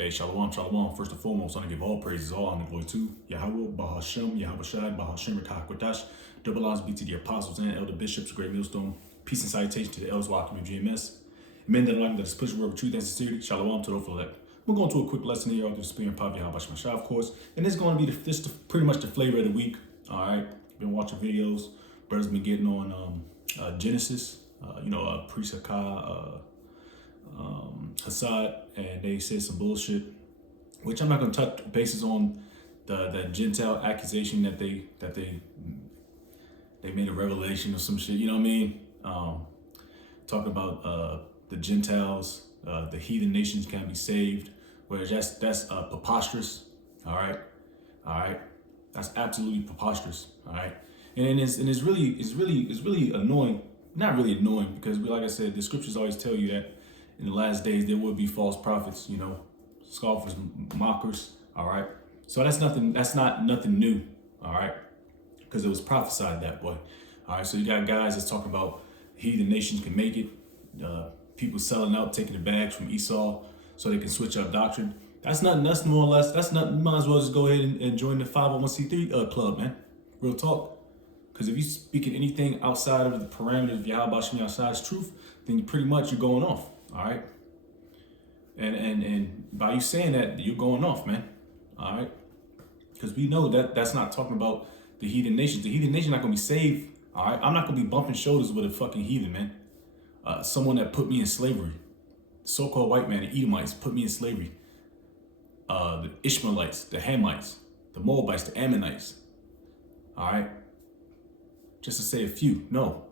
Hey, shalom, shalom. First and foremost, I want to give all praises, all honor, glory to Yahweh, Bahashem, Yahweh Shai, Bahashem, Rakakwatash. Double honors be to the apostles and elder bishops, great millstone. Peace and salutation to the elders walking with GMS. Men that like that is pushing word of truth and sincerity. Shalom to the overlap. We're going to a quick lesson here, through the Spirit and Power of Yahweh Shai, of course. And it's going to be pretty much the flavor of the week. All right. Been watching videos. Brothers been getting on Genesis, Priest Hassad, and they said some bullshit, which I'm not going to touch bases on the Gentile accusation that they made a revelation or some shit. You know what I mean? Talking about the Gentiles, the heathen nations can be saved, whereas that's preposterous. All right, that's absolutely preposterous. All right, and it's really annoying. Not really annoying because, like I said, the scriptures always tell you that in the last days there will be false prophets, scoffers, mockers. All right, so that's not nothing new. All right, because it was prophesied that way. All right, so you got guys that's talking about heathen nations can make it, people selling out, taking the bags from Esau so they can switch up doctrine. That's nothing. That's more or less. That's not. You might as well just go ahead and join the 501c3 club, man. Real talk. Because if you're speaking anything outside of the parameters of Yahweh Shem Yahshi's truth, then you're going off. All right. And by you saying that, you're going off, man. All right. Because we know that that's not talking about the heathen nations. The heathen nation not gonna be saved. All right. I'm not gonna be bumping shoulders with a fucking heathen, man. Someone that put me in slavery. So-called white man, the Edomites put me in slavery. The Ishmaelites, the Hamites, the Moabites, the Ammonites. All right. Just to say a few. No,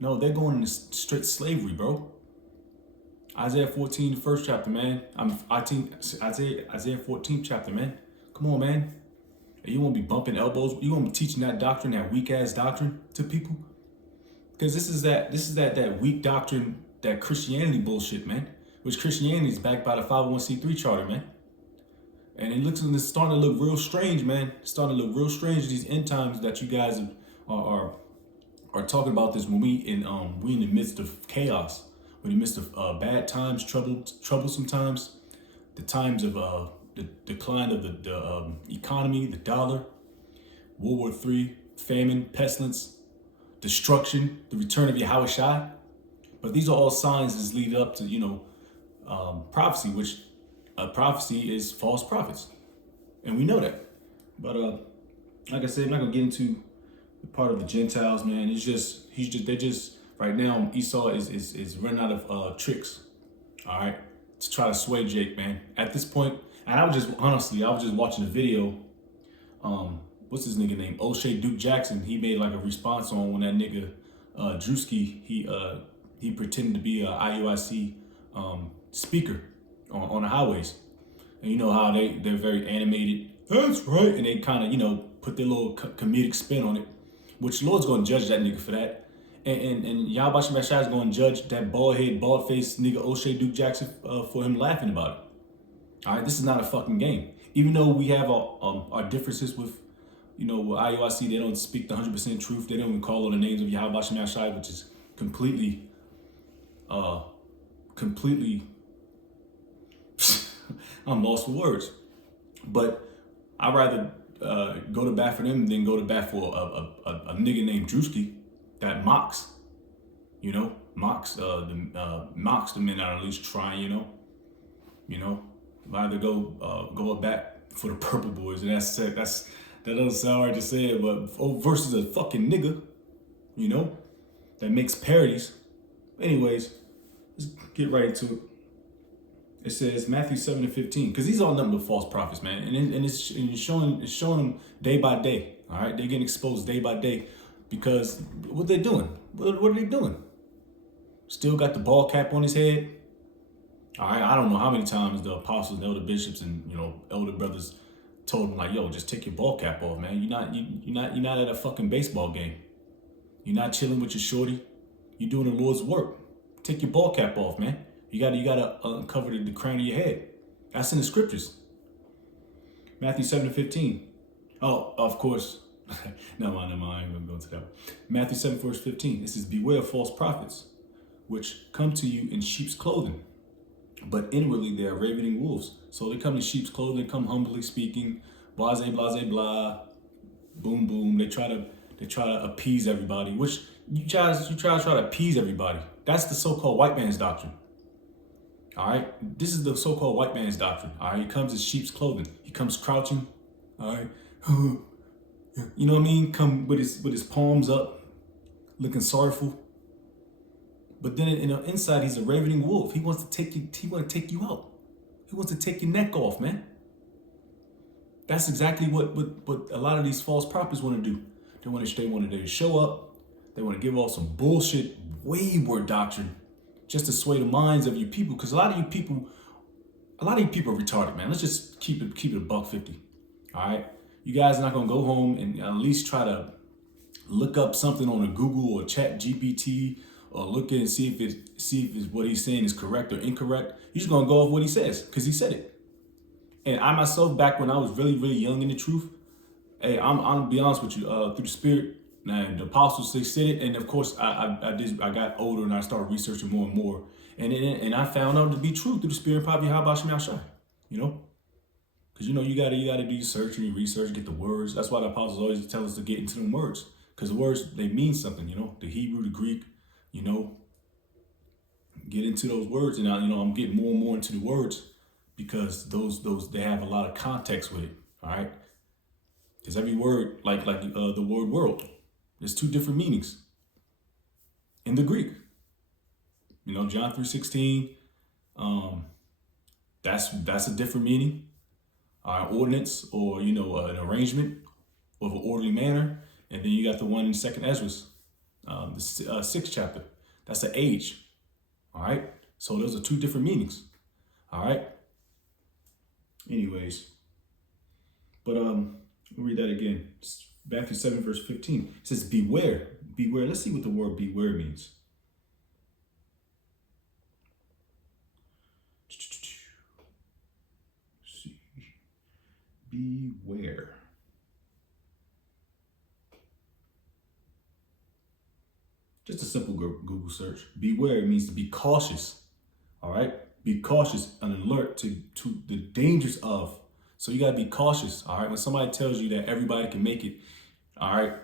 they're going into straight slavery, bro. Isaiah 14, the first chapter, man. Isaiah 14th chapter, man. Come on, man. You won't be bumping elbows. You won't be teaching that doctrine, that weak ass doctrine to people. Because this is that weak doctrine, that Christianity bullshit, man. Which Christianity is backed by the 501c3 charter, man. And it's starting to look real strange, man. It's starting to look real strange these end times that you guys are talking about this when we in the midst of chaos, we're in the midst of bad times, troublesome times, the times of the decline of the economy, the dollar, World War III, famine, pestilence, destruction, the return of Yahweh Shai. But these are all signs that lead up to prophecy, which prophecy is false prophets, and we know that. But like I said, I'm not gonna get into part of the Gentiles, man. They're just right now. Esau is running out of tricks, all right, to try to sway Jake, man. At this point, and I was just watching a video. What's his nigga name? O'Shea Duke Jackson. He made like a response on when that nigga Drewski he pretended to be a IUIC speaker on the highways, and you know how they're very animated. That's right, and they kind of put their little comedic spin on it. Which the Lord's gonna judge that nigga for that. And Yahweh Shem Yahshai is gonna judge that bald-faced nigga O'Shea Duke Jackson for him laughing about it. All right, this is not a fucking game. Even though we have our differences with, with IUIC, they don't speak the 100% truth. They don't even call on the names of Yahweh Shem Yahshai, which is completely, I'm lost for words. But I'd rather go to bat for them than go to bat for a nigga named Drewski that mocks the men that are at least trying, either go a bat for the Purple Boys, and that doesn't sound right to say it, but versus a fucking nigga, that makes parodies. Anyways, let's get right into it. It says Matthew 7:15, because these are all nothing but false prophets, man, and it's showing them day by day. All right, they're getting exposed day by day because what they're doing. What are they doing? Still got the ball cap on his head. All right, I don't know how many times the apostles and elder bishops and elder brothers told him like, yo, just take your ball cap off, man. You're not at a fucking baseball game. You're not chilling with your shorty. You're doing the Lord's work. Take your ball cap off, man. You gotta uncover the crown of your head. That's in the scriptures. Matthew 7:15. Oh, of course. Never mind. I ain't gonna go into that one. Matthew 7 verse 15. It says, beware of false prophets, which come to you in sheep's clothing. but inwardly they are ravening wolves. So they come in sheep's clothing, come humbly speaking, blase, blase, blah, boom, boom. They try to appease everybody, which you try to appease everybody. That's the so-called white man's doctrine. All right, this is the so-called white man's doctrine. All right, he comes in sheep's clothing. He comes crouching. All right, you know what I mean? Come with his palms up, looking sorrowful. But then, inside, he's a ravening wolf. He wants to take you. He want to take you out. He wants to take your neck off, man. That's exactly what a lot of these false prophets want to do. They want to show up. They want to give off some bullshit, wayward doctrine, just to sway the minds of you people. Because a lot of you people are retarded, man. Let's just keep it $1.50. All right, you guys are not gonna go home and at least try to look up something on a Google or Chat GPT or look and see if what he's saying is correct or incorrect. You're just gonna go off what he says because he said it. And I myself, back when I was really, really young in the truth, hey, I'm gonna be honest with you, through the Spirit, and the apostles, they said it, and of course I got older and I started researching more and more, and I found out to be true through the Spirit, probably how about Shemel Shai, you know, because you gotta do your search and your research, get the words. That's why the apostles always tell us to get into them words, because the words, they mean something, you know, the Hebrew, the Greek, you know, get into those words, and I'm getting more and more into the words because those they have a lot of context with it, all right. Because every word, like the word world, there's two different meanings in the Greek. You know, John 3:16, that's a different meaning. Ordinance, or an arrangement of an orderly manner. And then you got the one in 2nd Ezra, the 6th chapter. That's the age. All right. So those are two different meanings. All right. Anyways, but we'll read that again. Matthew 7 verse 15. It says, beware, beware. Let's see what the word beware means. See. Beware. Just a simple Google search. Beware means to be cautious. All right. Be cautious and alert to the dangers of. So you gotta be cautious. All right. When somebody tells you that everybody can make it, all right,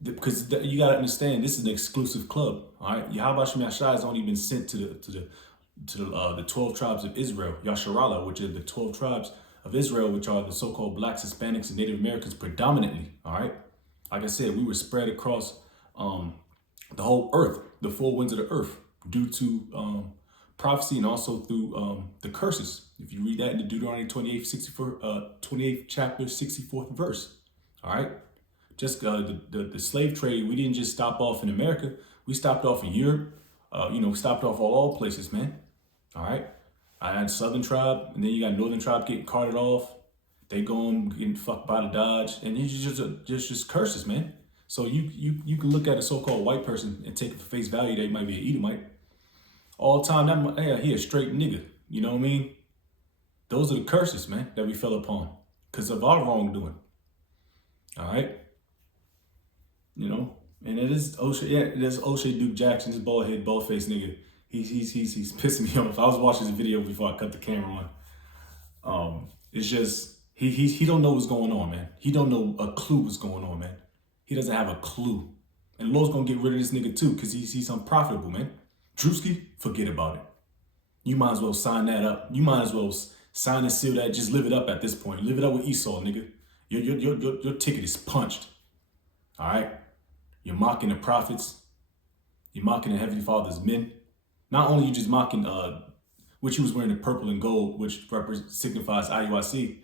because you gotta understand this is an exclusive club. All right. Yahweh Shemel Shai has only been sent to the 12 tribes of Israel, Yasharallah, which are the 12 tribes of Israel, which are the so-called blacks, Hispanics, and Native Americans predominantly. All right. Like I said, we were spread across the whole earth, the four winds of the earth, due to prophecy and also through the curses. If you read that in the Deuteronomy 28th chapter, 64th verse. All right. Just the slave trade, we didn't just stop off in America. We stopped off in Europe. We stopped off all places, man. All right. I had Southern tribe, and then you got Northern tribe getting carted off. They going getting fucked by the Dodge, and it's just curses, man. So you can look at a so-called white person and take it for face value they might be an Edomite. All the time, he a straight nigga. You know what I mean? Those are the curses, man, that we fell upon because of our wrongdoing. All right? And it is O'Shea. Yeah, it is O'Shea Duke Jackson, this bald head, bald faced nigga. He's pissing me off. I was watching this video before I cut the camera on. It's just he don't know what's going on, man. He don't know a clue what's going on, man. He doesn't have a clue. And Lord's gonna get rid of this nigga too, because he's unprofitable, man. Drewski, forget about it. You might as well sign that up. You might as well sign and seal that. Just live it up at this point. Live it up with Esau, nigga. Your ticket is punched. All right? You're mocking the prophets. You're mocking the Heavenly Father's men. Not only you just mocking, which he was wearing the purple and gold, which signifies IUIC.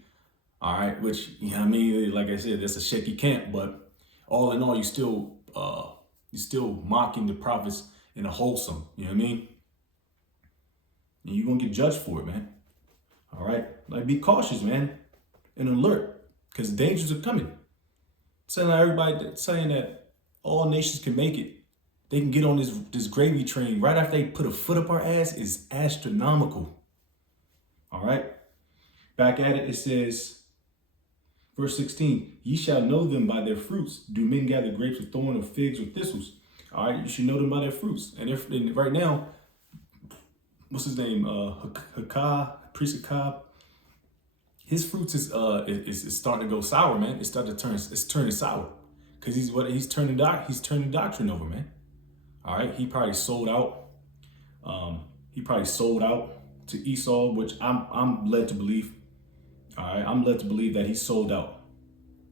All right? Which, like I said, that's a shaky camp. But all in all, you're still mocking the prophets in a wholesome, you know what I mean? And you're gonna get judged for it, man. All right? Like, be cautious, man, and alert, because dangers are coming. Saying that all nations can make it, they can get on this gravy train right after they put a foot up our ass is astronomical. All right? Back at it, it says, verse 16, ye shall know them by their fruits. Do men gather grapes with thorn or figs or thistles? All right, you should know them by their fruits. And right now, what's his name? Priest Hakab. His fruits is starting to go sour, man. It's turning sour. Cause he's turning doctrine over, man. All right. He probably sold out. He probably sold out to Esau, which I'm led to believe. All right. I'm led to believe that he sold out.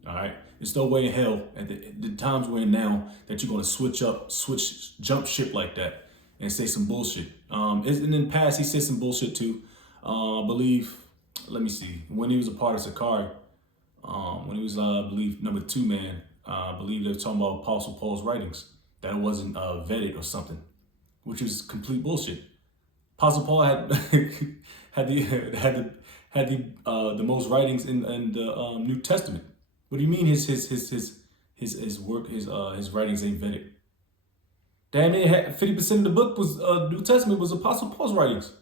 All right. There's no way in hell at the times we're in now that you're going to jump ship like that and say some bullshit. And in the past, he said some bullshit too. I believe, let me see, when he was a part of Sakari, when he was, I believe, number 2 man, I believe they were talking about Apostle Paul's writings, that it wasn't vetted or something, which was complete bullshit. Apostle Paul had had the most writings in the New Testament. What do you mean his work, his writings ain't vetted? Damn it, 50% of the book was New Testament was Apostle Paul's writings.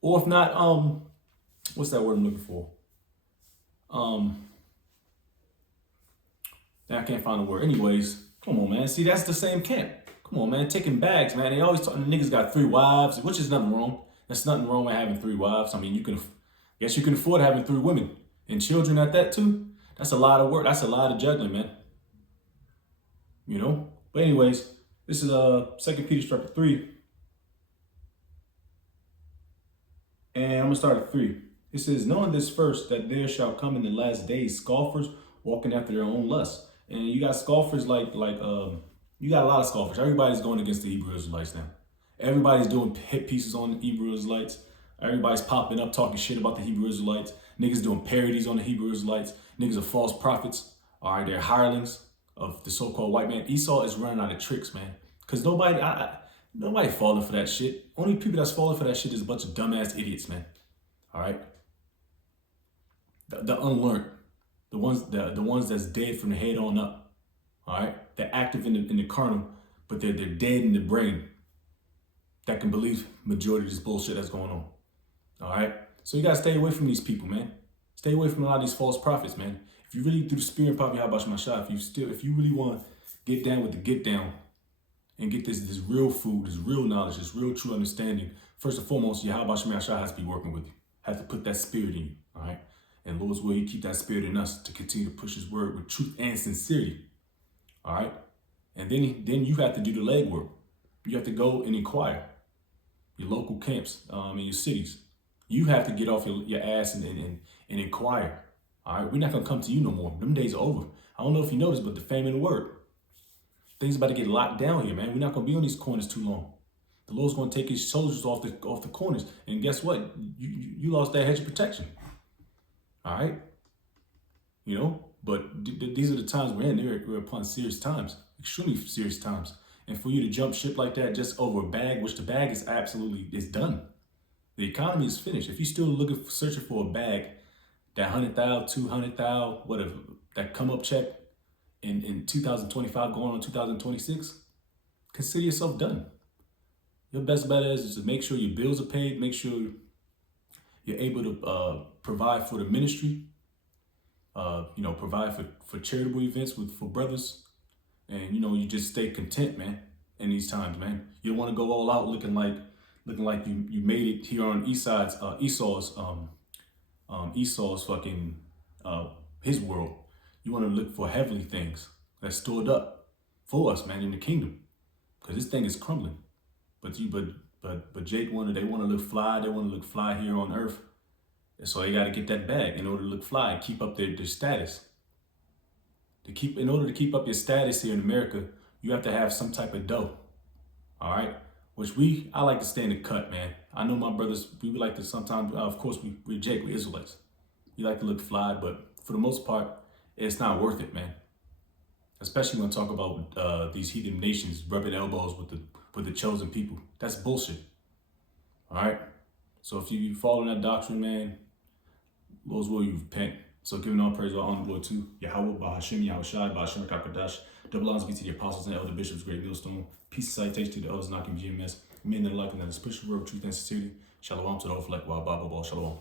Or if not, what's that word I'm looking for? I can't find the word. Anyways, come on, man. See, that's the same camp. Come on, man. Taking bags, man. They always talking the niggas got 3 wives, which is nothing wrong. There's nothing wrong with having 3 wives. I mean, I guess you can afford having 3 women and children at that too. That's a lot of work. That's a lot of juggling, man. You know. But anyways, this is 2 Peter chapter 3, and I'm gonna start at 3. It says, knowing this first, that there shall come in the last days scoffers walking after their own lusts. And you got scoffers you got a lot of scoffers. Everybody's going against the Hebrew Israelites now. Everybody's doing hit pieces on the Hebrew Israelites. Everybody's popping up talking shit about the Hebrew Israelites. Niggas doing parodies on the Hebrew Israelites. Niggas are false prophets. All right, they're hirelings of the so-called white man. Esau is running out of tricks, man. Because nobody falling for that shit. Only people that's falling for that shit is a bunch of dumbass idiots, man. All right? The unlearned. The ones that's dead from the head on up. All right? They're active in the carnal, but they're dead in the brain. That can believe majority of this bullshit that's going on. All right? So you gotta stay away from these people, man. Stay away from a lot of these false prophets, man. If you really do the spirit prophet, how about Shemashah? If you really want to get down with the get down and get this real food, this real knowledge, this real true understanding, first and foremost, Yahweh Shemashah has to be working with you. Has to put that spirit in you. All right? And Lord's will, He keep that spirit in us to continue to push His word with truth and sincerity. All right? And then you have to do the legwork. You have to go and inquire your local camps in your cities. You have to get off your ass and inquire. All right? We're not going to come to you no more. Them days are over. I don't know if you noticed, but the fame in the word. Things about to get locked down here, man. We're not going to be on these corners too long. The Lord's going to take His soldiers off the corners. And guess what? You lost that hedge of protection. All right? You know? But these are the times we're in. We're upon serious times. Extremely serious times. And for you to jump ship like that just over a bag, which the bag is done. The economy is finished. If you're still searching for a bag, that 100,000, 200,000, whatever, that come up check in 2025 going on 2026, consider yourself done. Your best bet is to make sure your bills are paid, make sure you're able to provide for the ministry, provide for charitable events for brothers, and you just stay content, man, in these times, man. You don't want to go all out looking like you made it here on Esau's fucking his world. You want to look for heavenly things that's stored up for us, man, in the kingdom, because this thing is crumbling. But Jake they want to look fly. They want to look fly here on earth, and so they got to get that bag in order to look fly and keep up their status. In order to keep up your status here in America, you have to have some type of dough. All right. Which I like to stay in the cut, man. I know my brothers, we would like to sometimes, of course, we're Jake, we're Israelites. We like to look fly, but for the most part, it's not worth it, man. Especially when I talk about these heathen nations rubbing elbows with the chosen people. That's bullshit. All right? So if you follow that doctrine, man, Lord's will, you repent. So giving all praise, all honor, glory to Yahweh, Bahashim, Yahushai, Bahashim, Kakadash. Double honors be to the apostles and elder bishops, great millstone. Peace and salutation to the elders knocking GMS. Men that are liking that is pushing word, truth and sincerity. Shalom to the whole fleck, Shalom.